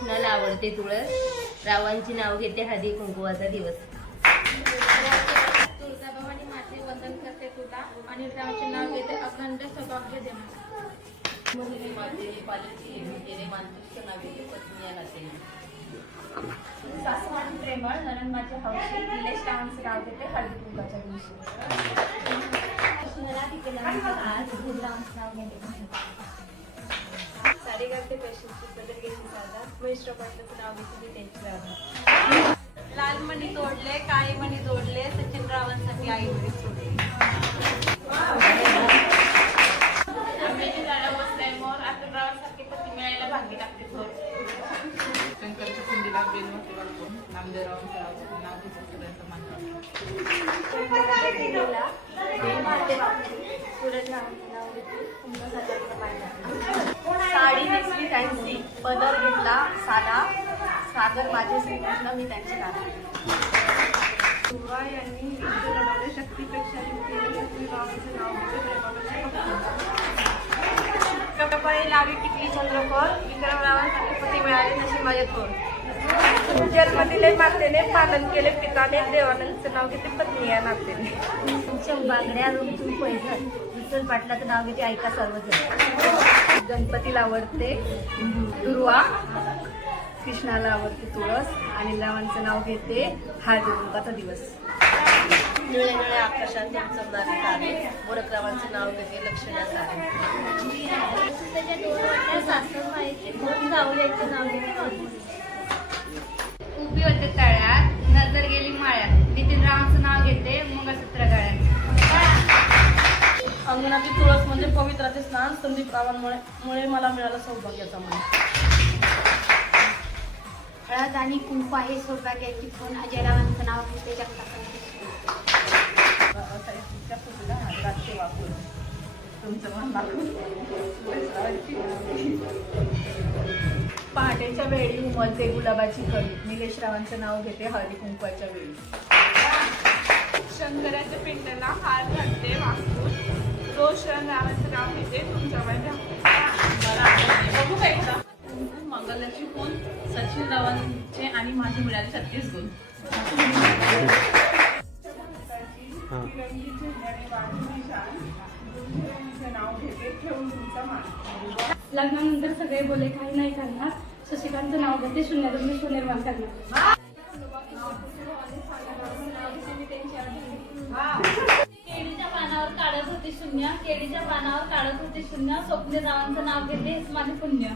कृष्णाला आवडते तुळस, रावांची नाव घेते हळदी कुंकुवाचा दिवस. तुळजाभवानी माते वंदन करते तुला आणि रावाचे नाव घेते अखंड सौभाग्य देणार. सासवान प्रेमळ नरन माझे हौशी निलेश रावांचे नाव घेते हळदी कुंकाच्या दिवशी. साडी घालते पेशीची सदर घेते साधा महेश पाटलाचं नाव घेते त्यांची राधा. लाल मणी तोडले काळे मणी जोडले सचिन रावांसाठी आई वडील सोडले. आंब्याची झाडं बसलाय मोर अतुल रावांसारखे पती मिळायला भागी लागते थोर. शंकरच्या कुंडीला बेलवंती वाढवून नामदेवरावांचं नाव घेते सगळ्यांचं मान. साडी नेसली फॅन्सी पदर घेतला साधा सागर माझे श्रीकृष्ण मी त्यांचे नाव. दुर्वा यांनी युद्ध लढवले शक्तीपेक्षा युक्तीने रावांचे नाव घेते कपाळी लावी टिकली चंद्रकोर विक्रमरावांसाठी पती मिळाले नशिबाचे थोर. जन्म दिले मातेने पालन केले पिताने देवानंदचं नाव घेते पत्नी या नातेने. तुमच्या बांगड्या रुमतून पैठण विठ्ठल पाटलाचं नाव घेते ऐका सर्वजण. गणपतीला आवडते दुर्वा, कृष्णाला आवडते तुळस आणि रावांचं नाव घेते हळदी कुंकाचा दिवस. निळे निळे आकाशात चमचमणारे तारे मोरकरावांचं नाव घेते लक्षण्या सारे. त्याच्या दोन वाट्या सासर माहिती दोन जावल्याचं नाव घेते. उभी होते तळ्यात नजर गेली माळ्यात नितीन रावांचं नाव घेते मंगळसूत्र गळ्यात. अंगणातील तुळस म्हणजे पवित्राचे स्नान संदीप रावांमुळे मला मिळालं सौभाग्याचा मान. हळद आणि कुंकू आहे सौभाग्याची खूण अजय रावांचं नाव घेते जगतापाची. साहित्याच्या फुगला रात्री वापरून तुमचं मन लागून. पहाटेच्या वेळी उमलते गुलाबाची कळी निलेश रावांचं नाव घेते हळदी कुंकवाच्या वेळी. शंकराच्या पिंडाला हार घालते वाकून रोशन रावांचं नाव घेते तुमच्या मंगलाची खून सचिन रावांचे आणि माझे मिळाले 36 गुण. लग्नानंतर सगळे बोले काही नाही करणार शशिकांतचं नाव घेते शून्यातून विश्व निर्माण करणार. केळीच्या पानावर काढत होते शून्य केळीच्या पानावर काढत होते शून्य स्वप्ने रावांचं नाव घेते हेच माझे पुण्य.